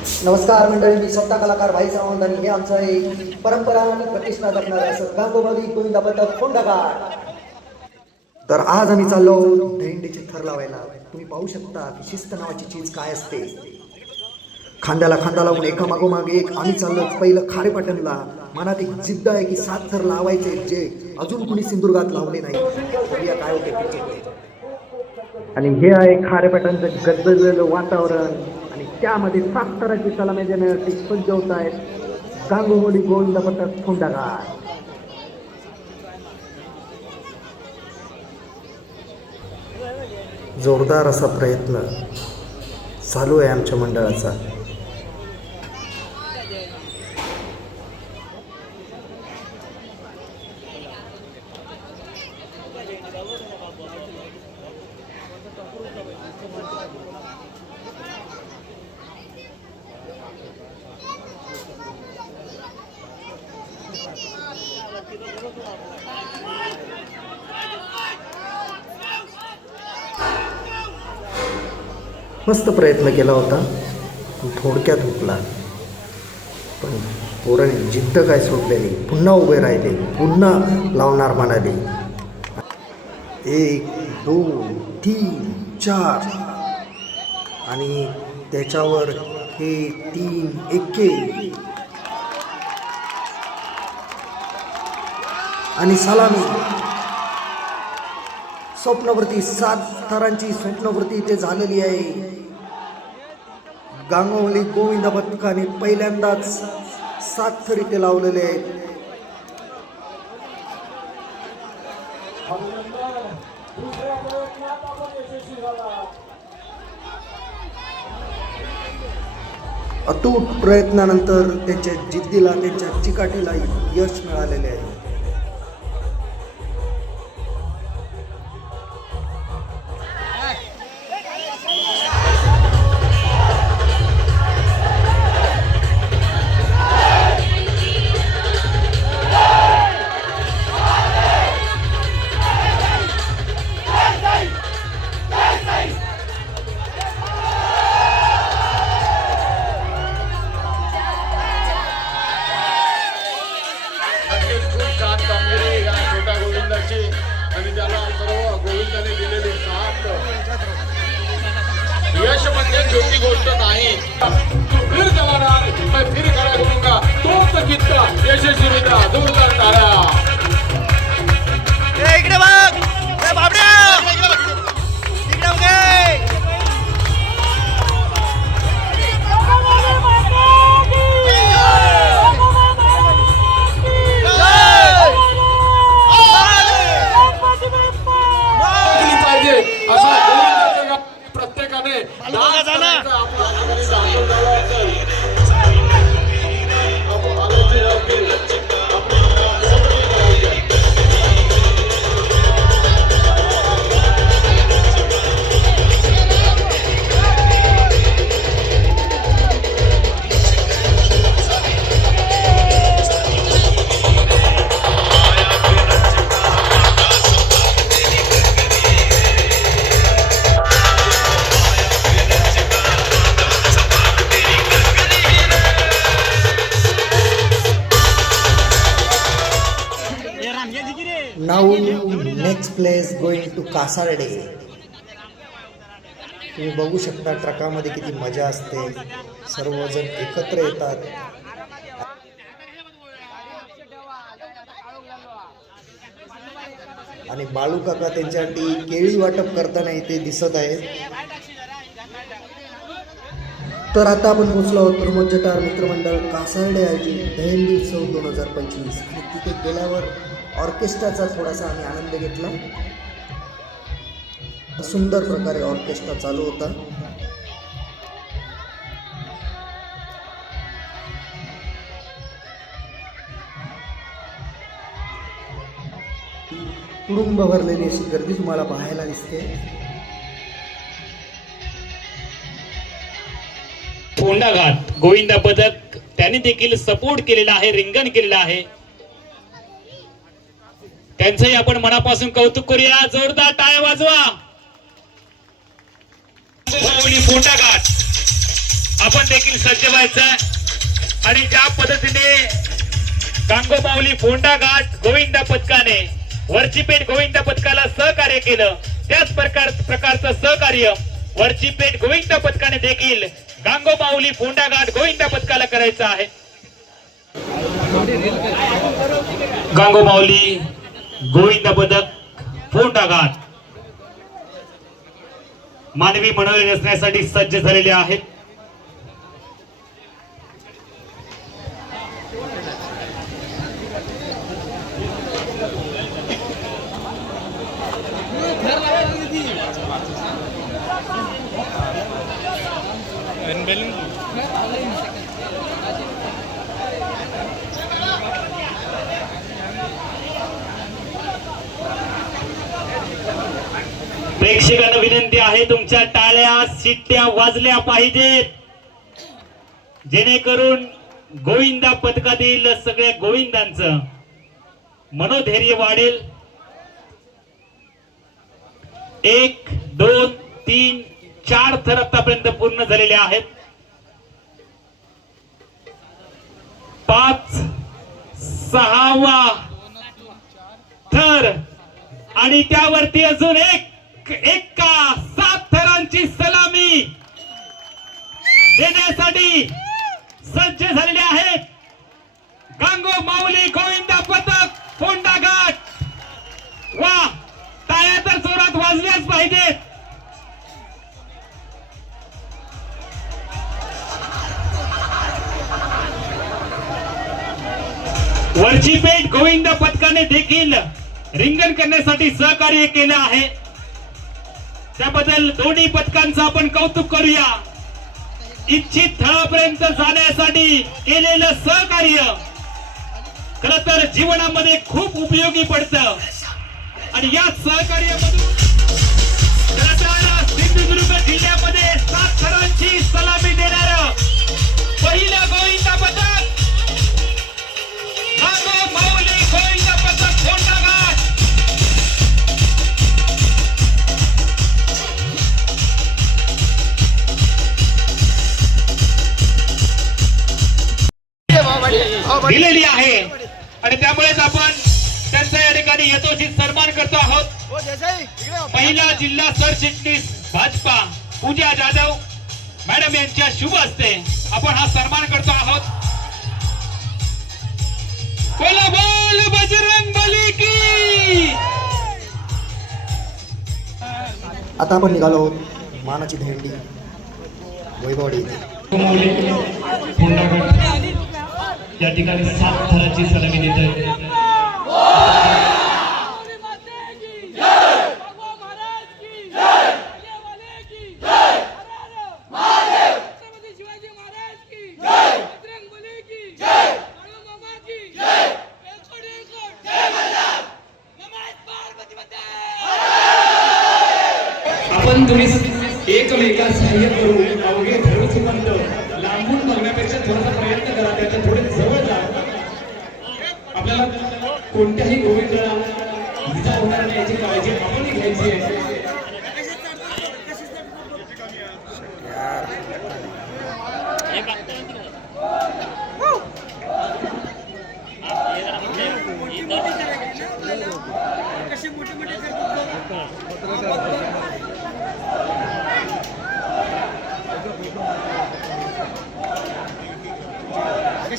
नमस्कार मंडळी मी स्वतः कलाकार भाई सावंत आणि हे आमचं एक परंपरा आणि प्रतिष्ठा जपणार असं गांगोबादी गोविंदा पद्धत फोंडाघाट तर आज आम्ही चाललो दहिंडीचे थर लावायला. तुम्ही पाहू शकता की शिस्त नावाची चीज काय असते. खांद्याला खांदा लावून एका मागोमागे एक आम्ही चाललो पहिलं खारेपाटणला. मनात एक जिद्द आहे की सात थर लावायचे जे अजून कुणी सिंधुदुर्गात लावले नाही काय होते आणि हे आहे खारेपाटणचं गजबजलेलं वातावरण. त्यामध्ये सात थराची सलामी देण्यासाठी सज्ज होत आहेत. गांगोमोली गोविंद पथक फोंडाघाट जोरदार असा प्रयत्न चालू आहे आमच्या मंडळाचा. मस्त प्रयत्न केला होता. थोडक्यात हुकला. पण पोरांनी जिद्द काय सोडलेली? पुन्हा उभे राहिले. पुन्हा लावणार म्हणाले. एक दोन तीन चार. आणि त्याच्यावर हे तीन एके. आणि सलामी. स्वप्नवृत्ती सात थरांची स्वप्नवृत्ती इथे झालेली आहे. गांगोली गोविंद पथकाने पहिल्यांदाच सात थर इथे लावलेले आहेत. अतूट प्रयत्नानंतर त्यांच्या जिद्दीला त्यांच्या चिकाटीला यश मिळालेले आहे. छोटी गोष्ट नाही. फिर जमाना मैं फिर खड़ा करूंगा. तोच तकित का यशस्वीता जोरदार तारा. इकडे बघ. Now next place going to Kasarde तुम्ही बघू शकता ट्रकामध्ये किती मजा असते. सर्वजण एकत्र येतात. आणि बाळू काका त्यांच्यासाठी केळी वाटप करताना इथे दिसत आहे. तर आता आपण पोचलो आहोत प्रमोद जटार मित्रमंडळ कासारडे आयोजित दहिंडी उत्सव दोन हजार पंचवीस. आणि तिथे गेल्यावर ऑर्केस्ट्राचा थोडासा आम्ही आनंद घेतला. सुंदर प्रकारे ऑर्केस्ट्रा चालू होता. कुटुंब भरलेली अशी गर्दी तुम्हाला पाहायला दिसते. फोंडाघाट गोविंदा पदक त्यांनी देखील सपोर्ट केलेला आहे रिंगण केलेलं आहे. त्यांचंही आपण मनापासून कौतुक करूया. जोरदार टाळ्या वाजवा. गोवणी घाट आपण देखील सज्ज व्हायचं आणि ज्या पद्धतीने गांगोमाऊली फोंडा घाट गोविंदा पथकाने वरचीपेठ गोविंदा पथकाला सहकार्य केलं त्याच प्रकार प्रकारचं सहकार्य वरचीपेठ गोविंदा पथकाने देखील गांगोमाऊली फोंडा घाट गोविंदा पथकाला करायचं आहे. गांगोमाऊली गोविंद पदक फोंडा घाट. मानवी मनोरे रचण्यासाठी सज्ज झालेले आहेत. प्रेक्षकांना विनंती आहे तुमच्या टाळ्या शिट्ट्या वाजल्या पाहिजेत. जेणेकरून गोविंदा पथकातील सगळ्या गोविंदांचं मनोधैर्य वाढेल. एक दोन तीन चार थर आतापर्यंत पूर्ण झालेले आहेत. पाच सहावा थर आणि त्यावरती अजून एक एक का सात थरांची सलामी देण्यासाठी सज्ज झालेले आहेत. गांगो माऊली गोविंदा पथक फोंडा घाट. वा टाळ्या तर जोरात वाजल्याच पाहिजेत. वरची पेठ गोविंद पथकाने देखील रिंगण करण्यासाठी सहकार्य केलं आहे. त्याबद्दल दोन्ही पथकांचं आपण कौतुक करूया. इच्छित स्थळापर्यंत जाण्यासाठी केलेलं सहकार्य खर तर जीवनामध्ये खूप उपयोगी पडत. आणि या सहकार्यामधून खरं तर सिंधुदुर्ग जिल्ह्यामध्ये सात थरांची सलामी देणार पहिलं सरचिटणीस भाजपा पूजा जाधव मॅडम यांच्या शुभ हस्ते आपण हा सन्मान करतो आहोत. बोला बोल बजरंग बली की! आता आपण निघालो आहोत मानाची भेंडी वैभवडी या ठिकाणी सात थराची सलामी देत आहे गौरी माते की जय भगवान महाराज की जय आले वाले की जय हर हर महादेव छत्रपती शिवाजी महाराज की जय बजरंग बली की जय काळू मामा की जय एलकोट एलकोट जय मल्हार नमः पार्वती माते आपण एका सहाय्य करू अवघे ठरवूच म्हणतो लांबून बघण्यापेक्षा थोडासा प्रयत्न करा त्याच्या थोडे जवळ जा. आपल्याला कोणत्याही गोविंदाला विजा होणार नाही याची काळजी आपण घ्यायची आहे.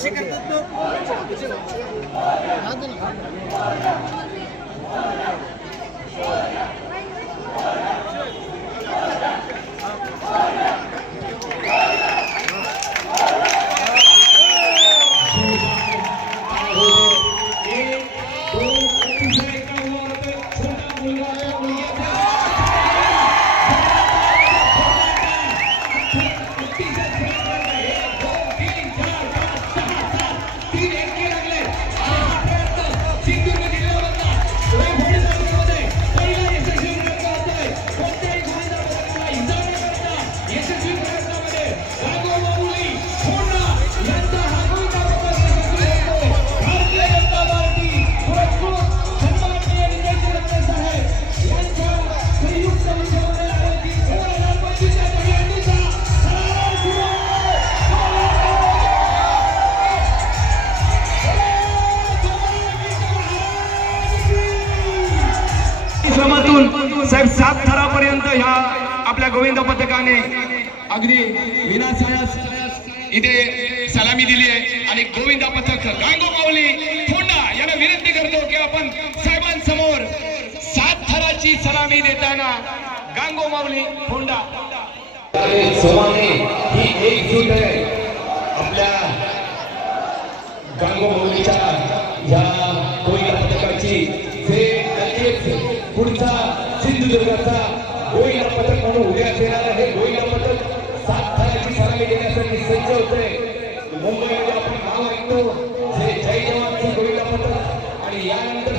एक सर्वांनी अगदी विनासायास इथे सलामी दिली आहे. आणि गोविंदा पथक गांगो माऊली फोंडा यांना विनंती करतो की आपण साहेबांसमोर सात थराची सलामी देताना गांगो माऊली फोंडा सर्वांनी ही एकजूट आहे. आपल्या गांगो माऊलीच्या या गोविंदा पथकाची जे पुढचा सिंधुदुर्गाचा गोविंदा पथक म्हणून उद्या येणार आहे गोविंदा पथक सात थराची सलामी देण्यासाठी होते. मुंबईमध्ये आपण नाव ऐकतो. जे जय जवानचं गोविंदा पथक आणि यानंतर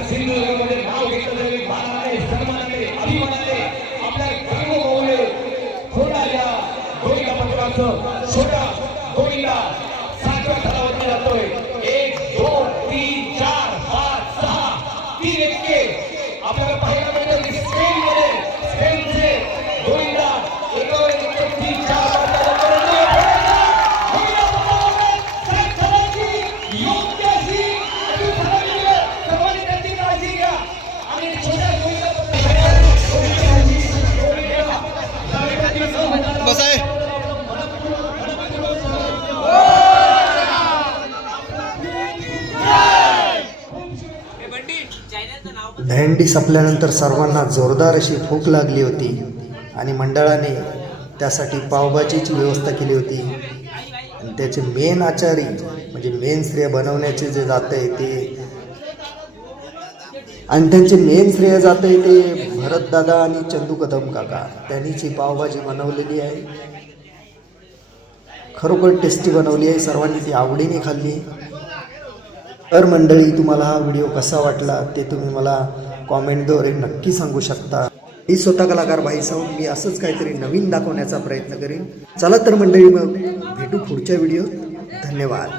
दहंडी संपल्यानंतर सर्वांना जोरदार अशी भूक लागली होती आणि मंडळाने त्यासाठी पावभाजीची व्यवस्था केली होती. आणि त्याचे मेन आचारी म्हणजे मेन श्रेय बनवण्याचे जे जात आहे ते आणि त्यांचे मेन श्रेय जात आहे ते भरतदादा आणि चंदू कदम काका. त्यांनीच ही पावभाजी बनवलेली आहे. खरोखर टेस्टी बनवली आहे. सर्वांनी ती आवडीने खाल्ली. तर मंडळी तुम्हाला हा व्हिडिओ कसा वाटला ते तुम्ही मला कॉमेंटद्वारे नक्की सांगू शकता. मी स्वतः कलाकार भाई साहून मी असंच काहीतरी नवीन दाखवण्याचा प्रयत्न करेन. चला तर मंडळी मग भेटू पुढच्या व्हिडिओ धन्यवाद.